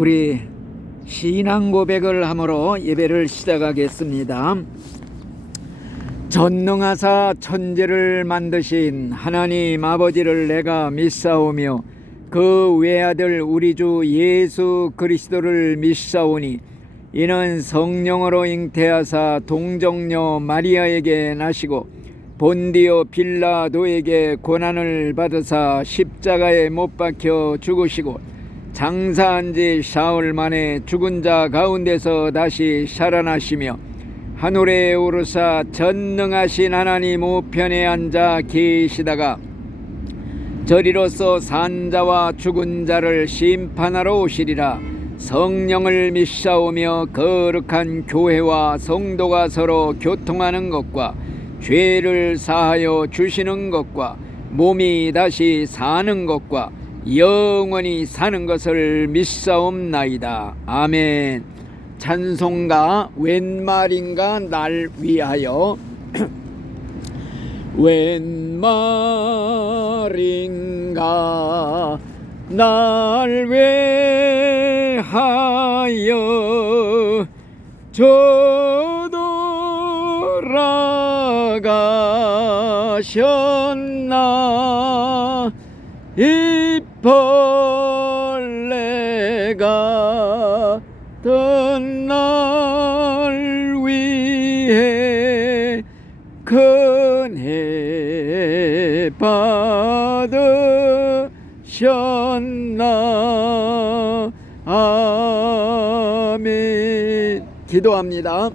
우리 신앙 고백을 함으로 예배를 시작하겠습니다. 전능하사 천지를 만드신 하나님 아버지를 내가 믿사오며 그 외아들 우리 주 예수 그리스도를 믿사오니 이는 성령으로 잉태하사 동정녀 마리아에게 나시고 본디오 빌라도에게 고난을 받으사 십자가에 못 박혀 죽으시고 장사한 지 사흘 만에 죽은 자 가운데서 다시 살아나시며 하늘에 오르사 전능하신 하나님 우편에 앉아 계시다가 저리로서 산 자와 죽은 자를 심판하러 오시리라. 성령을 믿사오며 거룩한 교회와 성도가 서로 교통하는 것과 죄를 사하여 주시는 것과 몸이 다시 사는 것과 영원히 사는 것을 믿사옵나이다. 아멘. 찬송가 웬 말인가 날 위하여 웬 말인가 날 위하여 저돌아가셨나 이 벌레가 던 날 위해 큰해 받으셨나. 아멘. 기도합니다.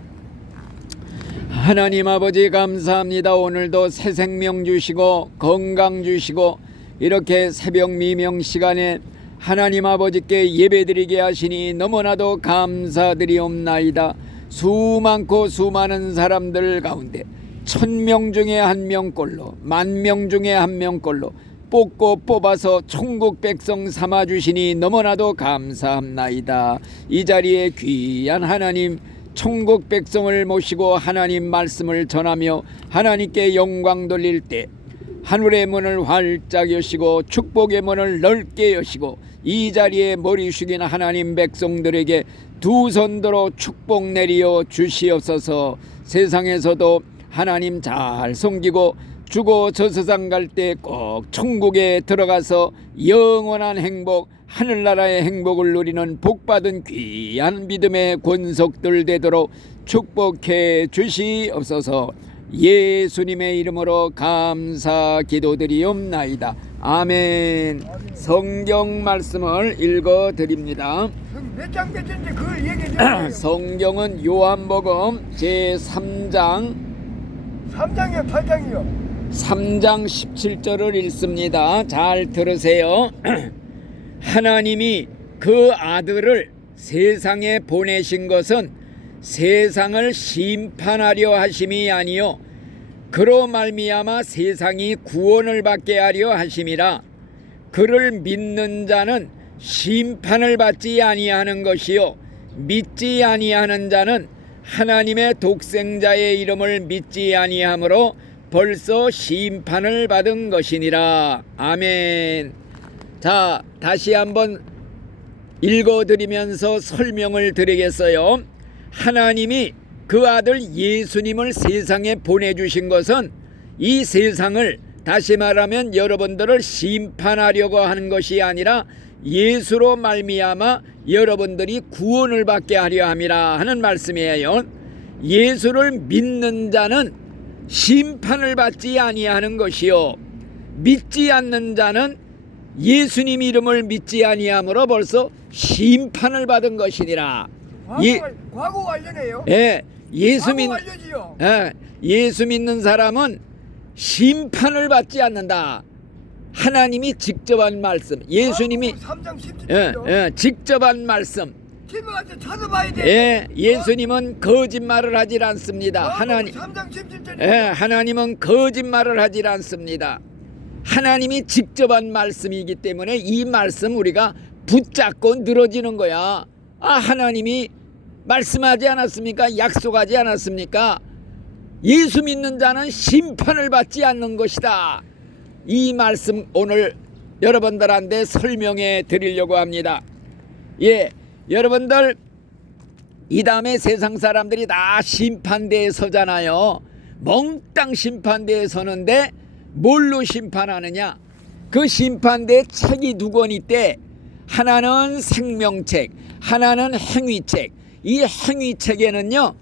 하나님 아버지 감사합니다. 오늘도 새 생명 주시고 건강 주시고 이렇게 새벽 미명 시간에 하나님 아버지께 예배드리게 하시니 너무나도 감사드리옵나이다. 수많고 수많은 사람들 가운데 1000명 중에 1명꼴로 10,000명 중에 1명꼴로 뽑고 뽑아서 천국 백성 삼아주시니 너무나도 감사합나이다. 이 자리에 귀한 하나님 천국 백성을 모시고 하나님 말씀을 전하며 하나님께 영광 돌릴 때 하늘의 문을 활짝 여시고 축복의 문을 넓게 여시고 이 자리에 머리 숙인 하나님 백성들에게 두 손들어 축복 내리어 주시옵소서. 세상에서도 하나님 잘 섬기고 죽어 저 세상 갈 때 꼭 천국에 들어가서 영원한 행복 하늘나라의 행복을 누리는 복받은 귀한 믿음의 권속들 되도록 축복해 주시옵소서. 예수님의 이름으로 감사 기도드리옵나이다. 아멘. 성경 말씀을 읽어드립니다. 몇 장 몇 장인지 그걸 얘기해 주세요. 성경은 요한복음 제3장 3장이요 8장이요 3장 17절을 읽습니다. 잘 들으세요. 하나님이 그 아들을 세상에 보내신 것은 세상을 심판하려 하심이 아니요 그로 말미암아 세상이 구원을 받게 하려 하심이라. 그를 믿는 자는 심판을 받지 아니하는 것이요 믿지 아니하는 자는 하나님의 독생자의 이름을 믿지 아니하므로 벌써 심판을 받은 것이니라. 아멘. 자, 다시 한번 읽어드리면서 설명을 드리겠어요. 하나님이 그 아들 예수님을 세상에 보내주신 것은 이 세상을 다시 말하면 여러분들을 심판하려고 하는 것이 아니라 예수로 말미암아 여러분들이 구원을 받게 하려 함이라 하는 말씀이에요. 예수를 믿는 자는 심판을 받지 아니하는 것이요 믿지 않는 자는 예수님 이름을 믿지 아니하므로 벌써 심판을 받은 것이니라. 과거 완료네요. 예, 예수 믿는 사람은 심판을 받지 않는다. 하나님이 직접 한 말씀, 예수님이 3장 17절이요. 직접 한 말씀. 김한테 찾아봐야 돼. 예, 예수님은 거짓말을 하질 않습니다. 3장 17절이요. 하나님은 거짓말을 하질 않습니다. 하나님이 직접 한 말씀이기 때문에 이 말씀 우리가 붙잡고 늘어지는 거야. 하나님이 말씀하지 않았습니까? 약속하지 않았습니까? 예수 믿는 자는 심판을 받지 않는 것이다. 이 말씀 오늘 여러분들한테 설명해 드리려고 합니다. 예, 여러분들 이 다음에 세상 사람들이 다 심판대에 서잖아요. 몽땅 심판대에 서는데 뭘로 심판하느냐? 그 심판대에 책이 두 권 있대. 하나는 생명책, 하나는 행위책. 이 행위책에는요,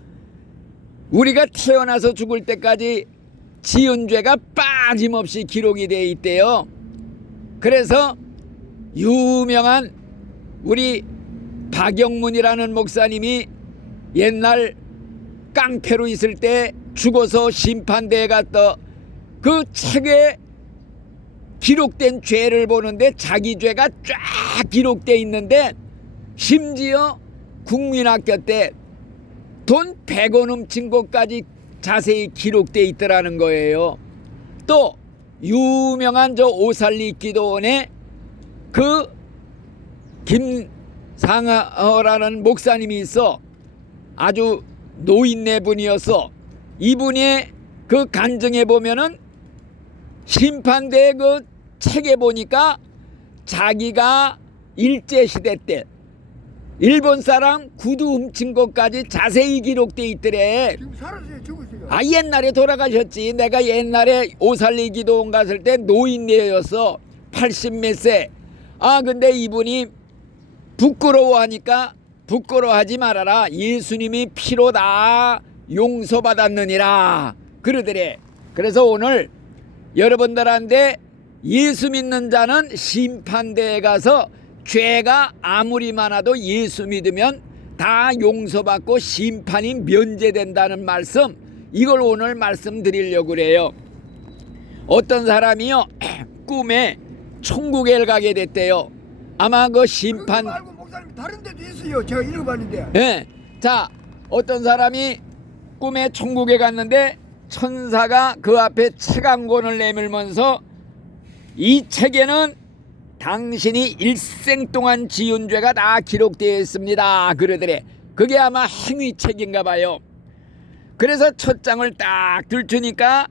우리가 태어나서 죽을 때까지 지은 죄가 빠짐없이 기록이 되어 있대요. 그래서 유명한 우리 박영문이라는 목사님이 옛날 깡패로 있을 때 죽어서 심판대에 갔다 그 책에 기록된 죄를 보는데 자기 죄가 쫙 기록되어 있는데 심지어 국민학교 때 돈 100원 훔친 것까지 자세히 기록되어 있더라는 거예요. 또 유명한 저 오살리 기도원에 그 김상하라는 목사님이 있어. 아주 노인네 분이어서 이분의 그 간증에 보면은 심판대 그 책에 보니까 자기가 일제시대 때 일본 사람 구두 훔친 것까지 자세히 기록돼 있더래. 지금 살았어요, 죽었어요. 아, 옛날에 돌아가셨지. 내가 옛날에 오살리 기도원 갔을 때 노인네였어. 80 몇 세. 아, 근데 이분이 부끄러워하니까 부끄러워하지 말아라. 예수님이 피로 다 용서받았느니라 그러더래. 그래서 오늘 여러분들한테 예수 믿는 자는 심판대에 가서 죄가 아무리 많아도 예수 믿으면 다 용서받고 심판이 면제된다는 말씀, 이걸 오늘 말씀드리려고 그래요. 어떤 사람이요 꿈에 천국에 가게 됐대요. 아마 그 심판 말고 목사님 다른 데도 있어요. 제가 읽어봤는데. 예. 자, 어떤 사람이 꿈에 천국에 갔는데 천사가 그 앞에 책 한 권을 내밀면서 이 책에는 당신이 일생 동안 지은 죄가 다 기록되어 있습니다 그러더래. 그게 아마 행위책인가 봐요. 그래서 첫 장을 딱 들추니까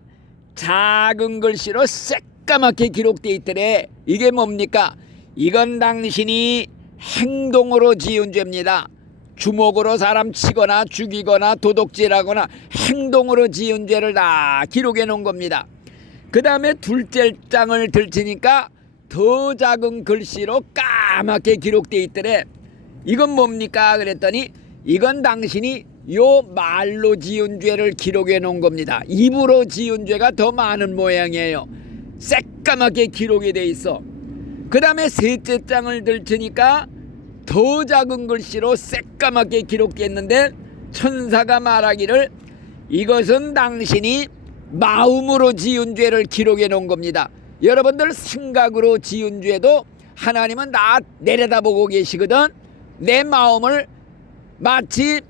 작은 글씨로 새까맣게 기록되어 있더래. 이게 뭡니까? 이건 당신이 행동으로 지은 죄입니다. 주먹으로 사람 치거나 죽이거나 도둑질하거나 행동으로 지은 죄를 다 기록해 놓은 겁니다. 그 다음에 둘째 장을 들치니까 더 작은 글씨로 까맣게 기록되어 있더래. 이건 뭡니까? 그랬더니 이건 당신이 요 말로 지은 죄를 기록해 놓은 겁니다. 입으로 지은 죄가 더 많은 모양이에요. 새까맣게 기록이 돼 있어. 그 다음에 셋째 장을 들치니까 더 작은 글씨로 새까맣게 기록됐는데 천사가 말하기를 이것은 당신이 마음으로 지은 죄를 기록해 놓은 겁니다. 여러분들 생각으로 지은 죄도 하나님은 다 내려다보고 계시거든. 내 마음을 마치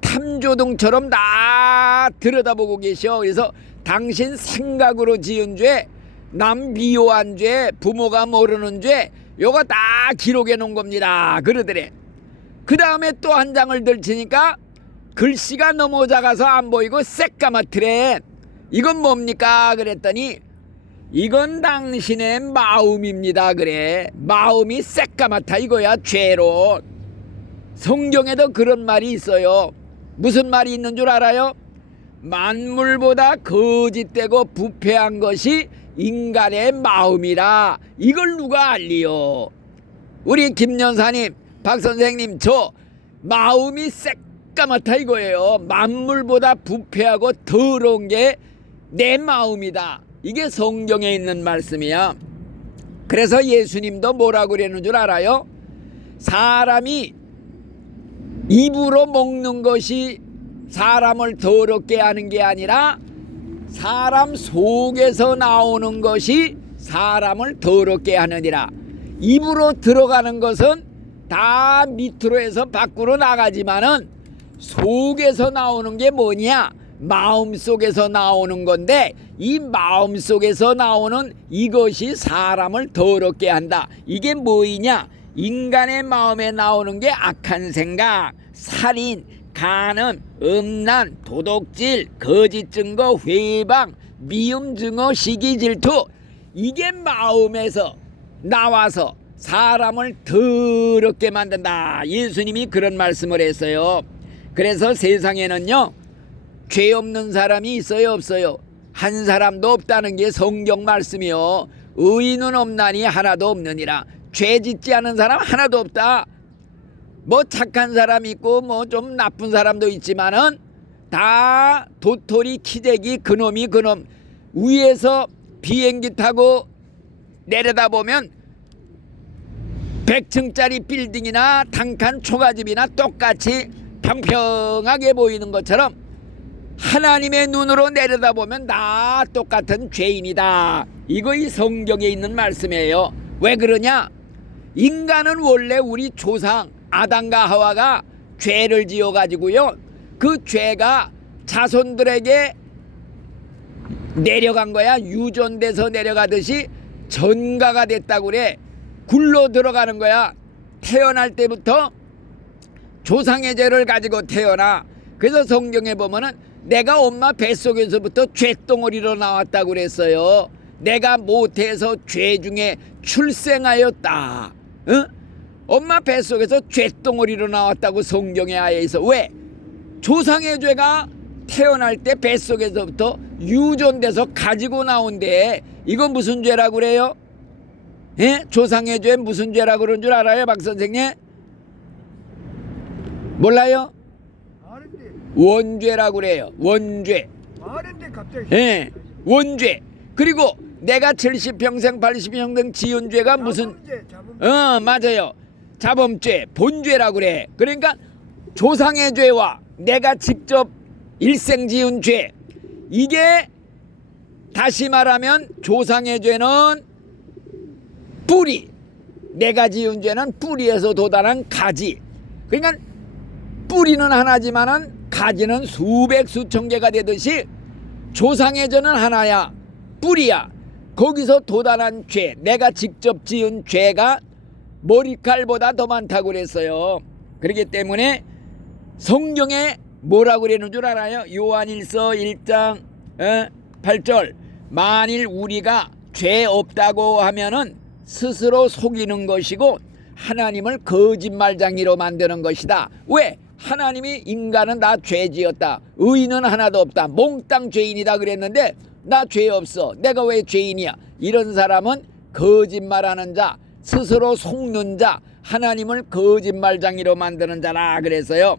탐조등처럼 다 들여다보고 계셔. 그래서 당신 생각으로 지은 죄, 남 미워한 죄, 부모가 모르는 죄, 요거 다 기록해 놓은 겁니다 그러더래. 그 다음에 또 한 장을 들치니까 글씨가 너무 작아서 안 보이고 새까맣더래. 이건 뭡니까? 그랬더니 이건 당신의 마음입니다 그래. 마음이 새까맣다 이거야. 죄로. 성경에도 그런 말이 있어요. 무슨 말이 있는 줄 알아요? 만물보다 거짓되고 부패한 것이 인간의 마음이라. 이걸 누가 알리요? 우리 김 여사님, 박 선생님, 저 마음이 새까맣다 이거예요. 만물보다 부패하고 더러운 게 내 마음이다. 이게 성경에 있는 말씀이야. 그래서 예수님도 뭐라고 그러는 줄 알아요? 사람이 입으로 먹는 것이 사람을 더럽게 하는 게 아니라 사람 속에서 나오는 것이 사람을 더럽게 하느니라. 입으로 들어가는 것은 다 밑으로 해서 밖으로 나가지만은 속에서 나오는 게 뭐냐? 마음속에서 나오는 건데 이 마음속에서 나오는 이것이 사람을 더럽게 한다. 이게 뭐이냐? 인간의 마음에 나오는 게 악한 생각, 살인, 간음, 음란, 도둑질, 거짓 증거, 회방, 미움 증오, 시기 질투, 이게 마음에서 나와서 사람을 더럽게 만든다. 예수님이 그런 말씀을 했어요. 그래서 세상에는요, 죄 없는 사람이 있어요, 없어요? 한 사람도 없다는 게 성경 말씀이요. 의인은 없나니 하나도 없느니라. 죄 짓지 않은 사람 하나도 없다. 뭐 착한 사람 있고 뭐 좀 나쁜 사람도 있지만은 다 도토리 키재기 그놈이 그놈. 위에서 비행기 타고 내려다보면 100층짜리 빌딩이나 단칸 초가집이나 똑같이 평평하게 보이는 것처럼 하나님의 눈으로 내려다보면 다 똑같은 죄인이다. 이거 이 성경에 있는 말씀이에요. 왜 그러냐? 인간은 원래 우리 조상 아담과 하와가 죄를 지어가지고요, 그 죄가 자손들에게 내려간 거야. 유전돼서 내려가듯이 전가가 됐다고 그래. 굴러 들어가는 거야. 태어날 때부터 조상의 죄를 가지고 태어나. 그래서 성경에 보면은 내가 엄마 뱃속에서부터 죄덩어리로 나왔다고 그랬어요. 내가 모태에서 죄 중에 출생하였다. 응? 엄마 뱃속에서 죄덩어리로 나왔다고 성경에 아예 있어. 왜? 조상의 죄가 태어날 때 뱃속에서부터 유전돼서 가지고 나온대. 이건 무슨 죄라고 그래요? 예? 조상의 죄 무슨 죄라고 그런 줄 알아요, 박 선생님? 몰라요? 아는데 원죄라고 그래요. 원죄. 아는데 갑자기. 예, 원죄. 그리고 내가 70평생 80평생 지은 죄가 무슨, 자범죄. 맞아요. 자범죄, 본죄라고 그래. 그러니까 조상의 죄와 내가 직접 일생 지은 죄, 이게 다시 말하면 조상의 죄는 뿌리, 내가 지은 죄는 뿌리에서 돋아난 가지. 그러니까 뿌리는 하나지만은 가지는 수백 수천 개가 되듯이 조상의 죄는 하나야, 뿌리야. 거기서 돋아난 죄, 내가 직접 지은 죄가 머리칼보다 더 많다고 그랬어요. 그렇기 때문에 성경에 뭐라고 그러는 줄 알아요? 요한일서 1장 8절. 만일 우리가 죄 없다고 하면은 스스로 속이는 것이고 하나님을 거짓말쟁이로 만드는 것이다. 왜? 하나님이 인간은 다 죄지었다. 의인은 하나도 없다. 몽땅 죄인이다 그랬는데 나 죄 없어. 내가 왜 죄인이야? 이런 사람은 거짓말하는 자, 스스로 속는 자, 하나님을 거짓말쟁이로 만드는 자라 그래서요.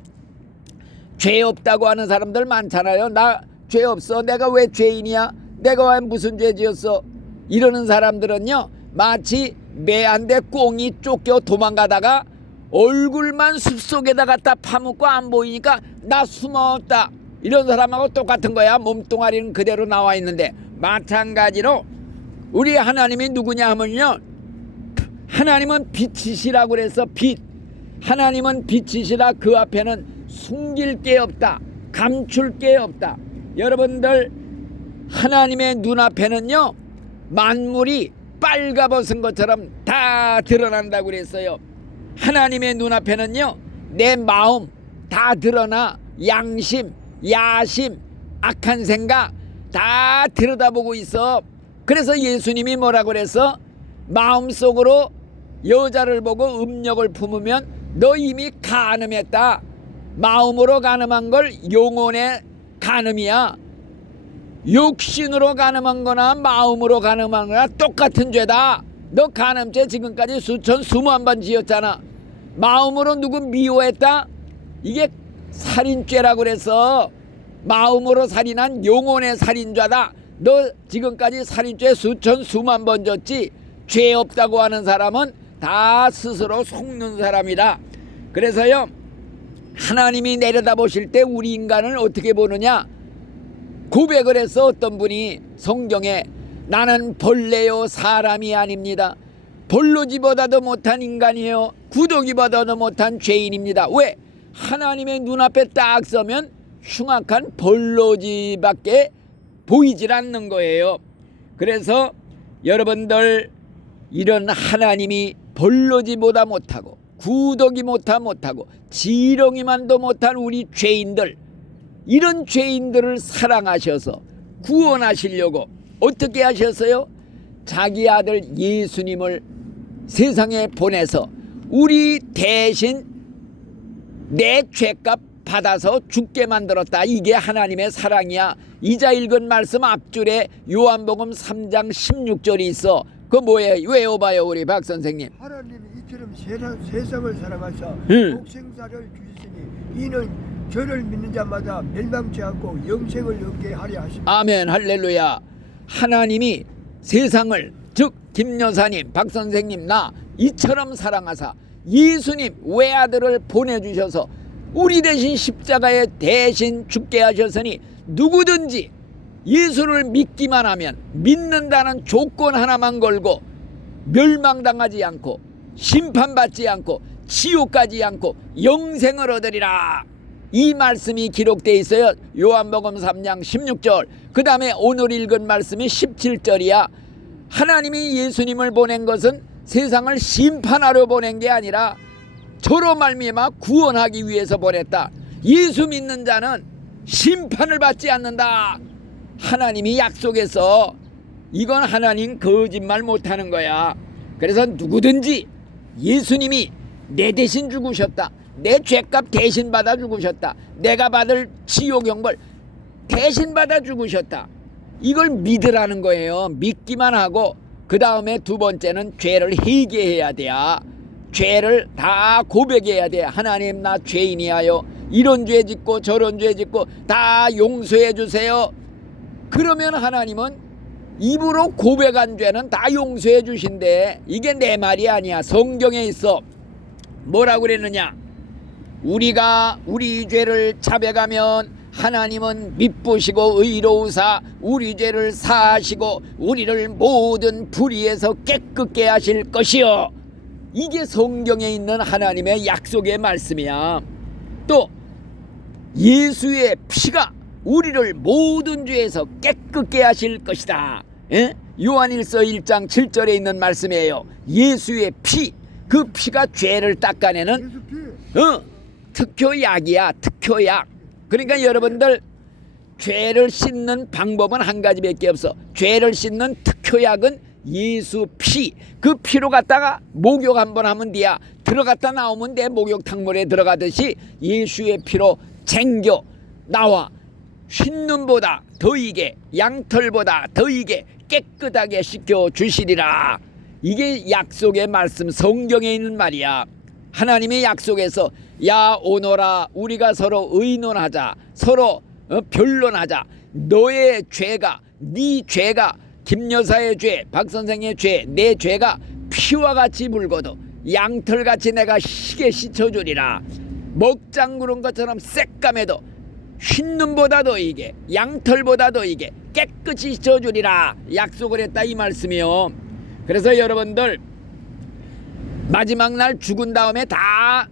죄 없다고 하는 사람들 많잖아요. 나 죄 없어. 내가 왜 죄인이야? 내가 왜 무슨 죄 지었어? 이러는 사람들은요, 마치 매한테 꽁이 쫓겨 도망가다가 얼굴만 숲속에다 갖다 파묻고 안 보이니까 나 숨었다, 이런 사람하고 똑같은 거야. 몸뚱아리는 그대로 나와 있는데, 마찬가지로 우리 하나님이 누구냐 하면요, 하나님은 빛이시라고 그래서 빛, 하나님은 빛이시라. 그 앞에는 숨길 게 없다, 감출 게 없다. 여러분들, 하나님의 눈앞에는요 만물이 빨가벗은 것처럼 다 드러난다고 그랬어요. 하나님의 눈앞에는요 내 마음 다 드러나. 양심, 야심, 악한 생각 다 들여다보고 있어. 그래서 예수님이 뭐라고 그래서, 마음속으로 여자를 보고 음욕을 품으면 너 이미 간음했다. 마음으로 간음한 걸 영혼의 간음이야. 육신으로 간음한 거나 마음으로 간음한 거나 똑같은 죄다. 너 간음죄 지금까지 수천 수만 번 지었잖아. 마음으로 누구 미워했다? 이게 살인죄라고 그래서 마음으로 살인한 영혼의 살인자다. 너 지금까지 살인죄 수천 수만 번 졌지. 죄 없다고 하는 사람은 다 스스로 속는 사람이다. 그래서요, 하나님이 내려다보실 때 우리 인간을 어떻게 보느냐, 고백을 해서 어떤 분이 성경에, 나는 벌레요 사람이 아닙니다. 벌로지보다도 못한 인간이에요. 구더기보다도 못한 죄인입니다. 왜? 하나님의 눈앞에 딱 서면 흉악한 벌로지밖에 보이질 않는 거예요. 그래서 여러분들, 이런 하나님이 벌로지보다 못하고 구더기보다 못하고 지렁이만도 못한 우리 죄인들, 이런 죄인들을 사랑하셔서 구원하시려고 어떻게 하셨어요? 자기 아들 예수님을 세상에 보내서 우리 대신 내 죄값 받아서 죽게 만들었다. 이게 하나님의 사랑이야. 이자 읽은 말씀 앞줄에 요한복음 3장 16절이 있어. 그 뭐예요? 외워봐요 우리 박 선생님. 하나님이 이처럼 세상을 사랑하사 응. 독생자를 주시니 이는 저를 믿는 자마다 멸망치 않고 영생을 얻게 하려 하십니다. 아멘 할렐루야. 하나님이 세상을 즉 김 여사님 박 선생님 나 이처럼 사랑하사 예수님 외아들을 보내주셔서 우리 대신 십자가에 대신 죽게 하셨으니 누구든지 예수를 믿기만 하면 믿는다는 조건 하나만 걸고 멸망당하지 않고 심판받지 않고 지옥 가지 않고 영생을 얻으리라. 이 말씀이 기록되어 있어요. 요한복음 3장 16절. 그 다음에 오늘 읽은 말씀이 17절이야. 하나님이 예수님을 보낸 것은 세상을 심판하러 보낸 게 아니라 저로 말미암아 구원하기 위해서 보냈다. 예수 믿는 자는 심판을 받지 않는다. 하나님이 약속해서 이건 하나님 거짓말 못하는 거야. 그래서 누구든지 예수님이 내 대신 죽으셨다. 내 죄값 대신 받아 죽으셨다. 내가 받을 지옥 형벌 대신 받아 죽으셨다. 이걸 믿으라는 거예요. 믿기만 하고 그 다음에 두 번째는 죄를 회개해야 돼요. 죄를 다 고백해야 돼. 하나님 나 죄인이하여 이런 죄 짓고 저런 죄 짓고 다 용서해 주세요. 그러면 하나님은 입으로 고백한 죄는 다 용서해 주신대. 이게 내 말이 아니야. 성경에 있어. 뭐라고 그랬느냐? 우리가 우리 죄를 자백하면 하나님은 미쁘시고 의로우사 우리 죄를 사하시고 우리를 모든 불의에서 깨끗게 하실 것이요. 이게 성경에 있는 하나님의 약속의 말씀이야. 또 예수의 피가 우리를 모든 죄에서 깨끗게 하실 것이다. 예? 요한일서 1장 7절에 있는 말씀이에요. 예수의 피, 그 피가 죄를 닦아내는 예수 피. 특효약이야. 특효약. 그러니까 여러분들 죄를 씻는 방법은 한 가지밖에 없어. 죄를 씻는 특효약은 예수 피. 그 피로 갖다가 목욕 한번 하면 돼야. 들어갔다 나오면 돼. 목욕탕물에 들어가듯이 예수의 피로 쟁겨 나와 흰눈보다 더이게 양털보다 더이게 깨끗하게 씻겨 주시리라. 이게 약속의 말씀, 성경에 있는 말이야. 하나님의 약속에서 야 오너라 우리가 서로 의논하자, 서로 변론하자. 너의 죄가, 네 죄가, 김 여사의 죄, 박 선생의 죄, 내 죄가 피와 같이 붉어도 양털같이 내가 희게 씻어주리라. 먹장 구른 것처럼 새까매도 흰눈보다 더이게 양털보다 더이게 깨끗이 씻어주리라. 약속을 했다 이 말씀이요. 그래서 여러분들 마지막 날 죽은 다음에 다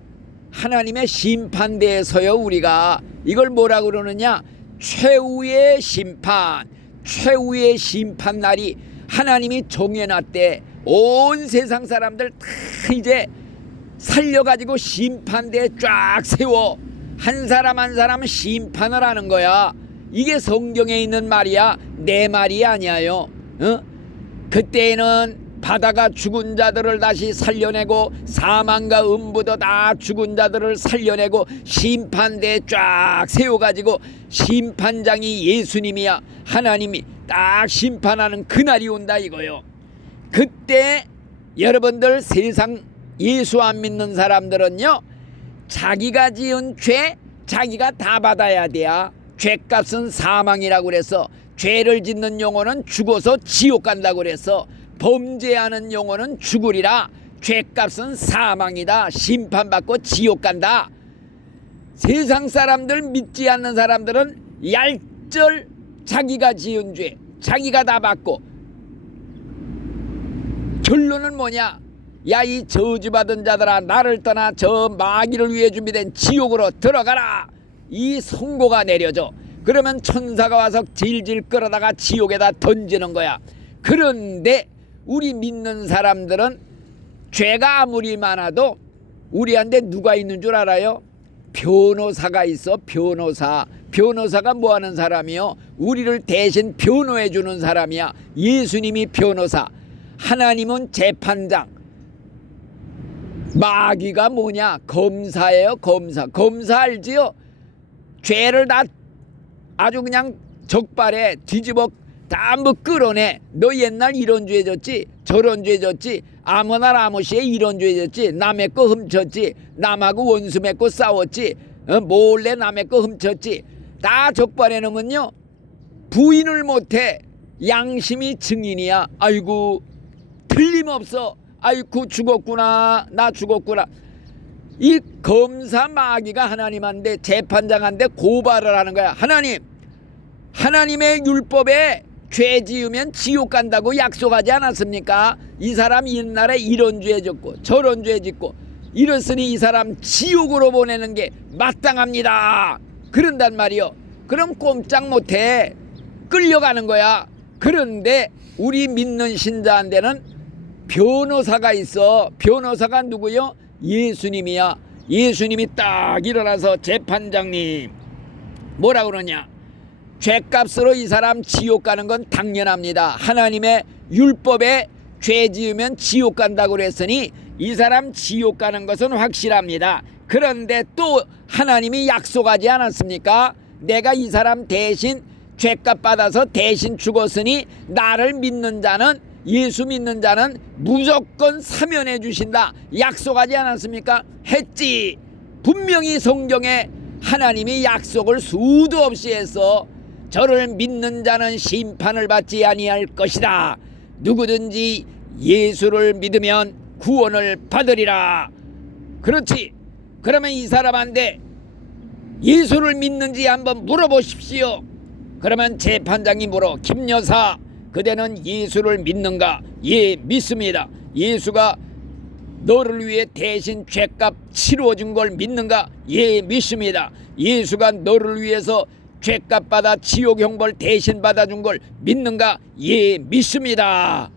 하나님의 심판대에 서요. 우리가 이걸 뭐라고 그러느냐? 최후의 심판. 최후의 심판 날이 하나님이 정해놨대. 온 세상 사람들 다 이제 살려가지고 심판대에 쫙 세워 한 사람 한 사람 심판을 하는 거야. 이게 성경에 있는 말이야. 내 말이 아니야요. 그때에는 바다가 죽은 자들을 다시 살려내고 사망과 음부도 다 죽은 자들을 살려내고 심판대에 쫙 세워가지고 심판장이 예수님이야. 하나님이 딱 심판하는 그날이 온다 이거요. 그때 여러분들 세상 예수 안 믿는 사람들은요, 자기가 지은 죄 자기가 다 받아야 돼야. 죄값은 사망이라고 그래서 죄를 짓는 영혼은 죽어서 지옥 간다고 그래서 범죄하는 영혼은 죽으리라. 죄값은 사망이다. 심판받고 지옥 간다. 세상 사람들 믿지 않는 사람들은 얄쩔 자기가 지은 죄 자기가 다 받고 결론은 뭐냐? 야 이 저주받은 자들아 나를 떠나 저 마귀를 위해 준비된 지옥으로 들어가라. 이 선고가 내려져. 그러면 천사가 와서 질질 끌어다가 지옥에다 던지는 거야. 그런데 우리 믿는 사람들은 죄가 아무리 많아도 우리한테 누가 있는 줄 알아요? 변호사가 있어. 변호사. 변호사가 뭐하는 사람이요? 우리를 대신 변호해 주는 사람이야. 예수님이 변호사, 하나님은 재판장. 마귀가 뭐냐? 검사예요. 검사 알지요? 죄를 다 아주 그냥 적발에 뒤집어 다 뭐 끌어내. 너 옛날 이런 죄 졌지, 저런 죄 졌지, 아무날 아무시에 이런 죄 졌지, 남의 거 훔쳤지, 남하고 원수 맺고 싸웠지, 몰래 남의 거 훔쳤지. 다 적발해 놓으면요 부인을 못해. 양심이 증인이야. 아이고 틀림없어. 아이고 죽었구나, 나 죽었구나. 이 검사 마귀가 하나님한테, 재판장한테 고발을 하는 거야. 하나님의 율법에 죄 지으면 지옥 간다고 약속하지 않았습니까? 이 사람 옛날에 이런 죄 짓고 저런 죄 짓고 이랬으니 이 사람 지옥으로 보내는 게 마땅합니다. 그런단 말이요. 그럼 꼼짝 못해. 끌려가는 거야. 그런데 우리 믿는 신자한테는 변호사가 있어. 변호사가 누구요? 예수님이야. 예수님이 딱 일어나서 재판장님 뭐라 그러냐? 죄값으로 이 사람 지옥 가는 건 당연합니다. 하나님의 율법에 죄 지으면 지옥 간다고 그랬으니 이 사람 지옥 가는 것은 확실합니다. 그런데 또 하나님이 약속하지 않았습니까? 내가 이 사람 대신 죄값 받아서 대신 죽었으니 나를 믿는 자는, 예수 믿는 자는 무조건 사면해 주신다. 약속하지 않았습니까? 했지. 분명히 성경에 하나님이 약속을 수도 없이 해서 저를 믿는 자는 심판을 받지 아니할 것이다. 누구든지 예수를 믿으면 구원을 받으리라. 그렇지. 그러면 이 사람한테 예수를 믿는지 한번 물어보십시오. 그러면 재판장이 물어. 김 여사, 그대는 예수를 믿는가? 예, 믿습니다. 예수가 너를 위해 대신 죄값 치루어준 걸 믿는가? 예, 믿습니다. 예수가 너를 위해서 죄값 받아 지옥 형벌 대신 받아준 걸 믿는가? 예, 믿습니다.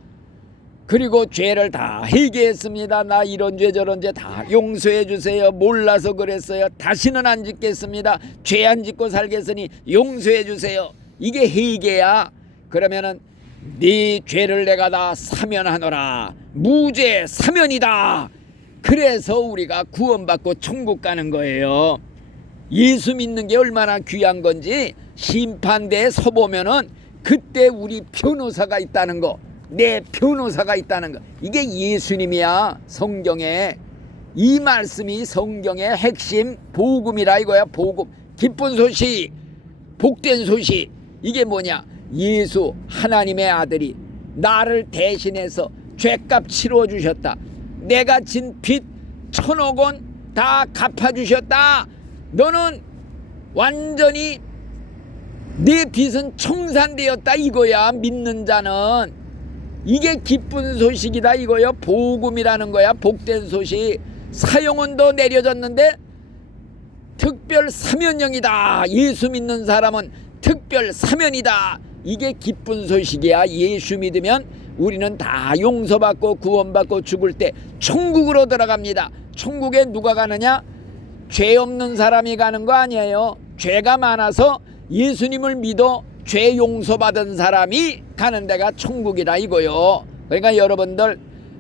그리고 죄를 다 회개했습니다. 나 이런 죄 저런 죄 다 용서해 주세요. 몰라서 그랬어요. 다시는 안 짓겠습니다. 죄 안 짓고 살겠으니 용서해 주세요. 이게 회개야. 그러면은 네 죄를 내가 다 사면하노라. 무죄 사면이다. 그래서 우리가 구원받고 천국 가는 거예요. 예수 믿는 게 얼마나 귀한 건지 심판대에 서보면은 그때 우리 변호사가 있다는 거, 내 변호사가 있다는 거, 이게 예수님이야. 성경에 이 말씀이 성경의 핵심 복음이라 이거야. 복음, 기쁜 소식, 복된 소식. 이게 뭐냐? 예수 하나님의 아들이 나를 대신해서 죄값 치러 주셨다. 내가 진 빚 1,000억 원 다 갚아주셨다. 너는 완전히 내 빚은 청산되었다 이거야. 믿는 자는 이게 기쁜 소식이다 이거요. 복음이라는 거야. 복된 소식. 사형은 더 내려졌는데 특별 사면형이다. 예수 믿는 사람은 특별 사면이다. 이게 기쁜 소식이야. 예수 믿으면 우리는 다 용서받고 구원받고 죽을 때 천국으로 들어갑니다. 천국에 누가 가느냐? 죄 없는 사람이 가는 거 아니에요. 죄가 많아서 예수님을 믿어 죄 용서받은 사람이 가는 데가 천국이라 이거요. 그러니까 여러분들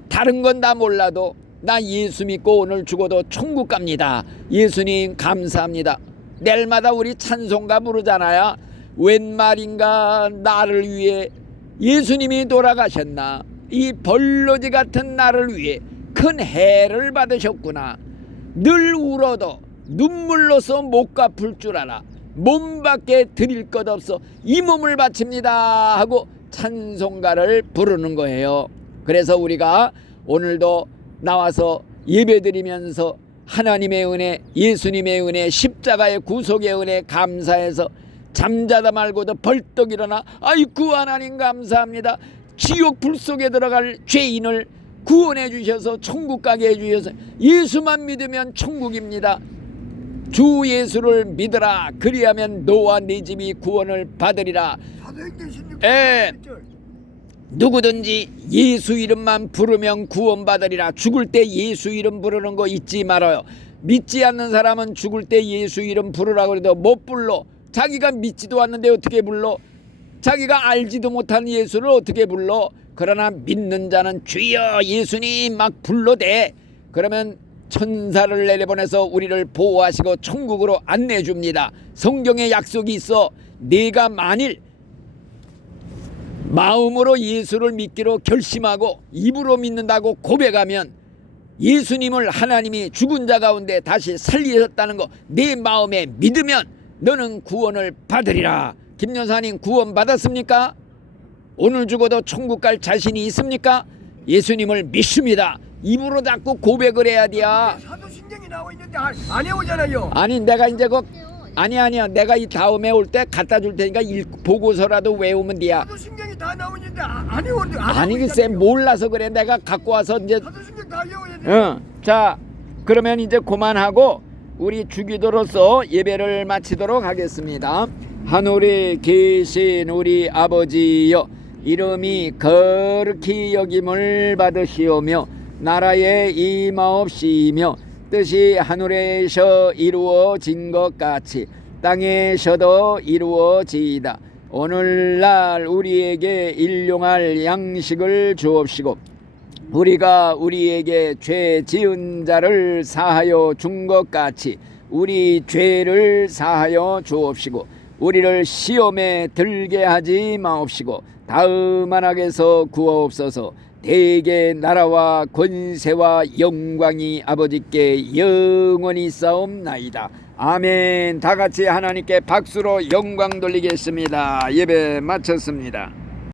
다른 건 다 몰라도 나 예수 믿고 오늘 죽어도 천국 갑니다. 예수님 감사합니다. 내일마다 우리 찬송가 부르잖아요. 웬 말인가 나를 위해 예수님이 돌아가셨나. 이 벌러지 같은 나를 위해 큰 해를 받으셨구나. 늘 울어도 눈물로서 못 갚을 줄 알아. 몸밖에 드릴 것 없어 이 몸을 바칩니다 하고 찬송가를 부르는 거예요. 그래서 우리가 오늘도 나와서 예배드리면서 하나님의 은혜, 예수님의 은혜, 십자가의 구속의 은혜 감사해서 잠자다 말고도 벌떡 일어나 아이고 하나님 감사합니다. 지옥 불 속에 들어갈 죄인을 구원해 주셔서 천국 가게 해 주셔서 예수만 믿으면 천국입니다. 주 예수를 믿으라. 그리하면 너와 네 집이 구원을 받으리라. 누구든지 예수 이름만 부르면 구원받으리라. 죽을 때 예수 이름 부르는 거 잊지 말아요. 믿지 않는 사람은 죽을 때 예수 이름 부르라고 해도 못 불러. 자기가 믿지도 않는데 어떻게 불러? 자기가 알지도 못한 예수를 어떻게 불러? 그러나 믿는 자는 주여 예수님 막 불러대. 그러면 천사를 내려보내서 우리를 보호하시고 천국으로 안내줍니다. 성경에 약속이 있어 내가 만일 마음으로 예수를 믿기로 결심하고 입으로 믿는다고 고백하면 예수님을 하나님이 죽은 자 가운데 다시 살리셨다는 거 내 마음에 믿으면 너는 구원을 받으리라. 김 여사님 구원 받았습니까? 오늘 죽어도 천국 갈 자신이 있습니까? 예수님을 믿습니다. 입으로 자꾸 고백을 해야 돼요. 사도신경이 나와 있는데 안 해오잖아요. 아니 내가 이제 아니야 내가 이 다음에 올 때 갖다 줄 테니까 보고서라도 외우면 돼야. 사도신경이 다 나오는데 안 해오는데 아니 글쎄 몰라서 그래. 내가 갖고 와서 이제 사도신경 다 외워야 돼. 자 그러면 이제 그만하고 우리 주기도로서 예배를 마치도록 하겠습니다. 하늘에 계신 우리 아버지여, 이름이 거룩히 여김을 받으시오며 나라에 임하옵시며 뜻이 하늘에서 이루어진 것 같이 땅에서도 이루어지이다. 오늘날 우리에게 일용할 양식을 주옵시고 우리가 우리에게 죄 지은 자를 사하여 준 것 같이 우리 죄를 사하여 주옵시고 우리를 시험에 들게 하지 마옵시고 다음 안악에서 구하옵소서. 대개 나라와 권세와 영광이 아버지께 영원히 싸움나이다. 아멘. 다 같이 하나님께 박수로 영광 돌리겠습니다. 예배 마쳤습니다.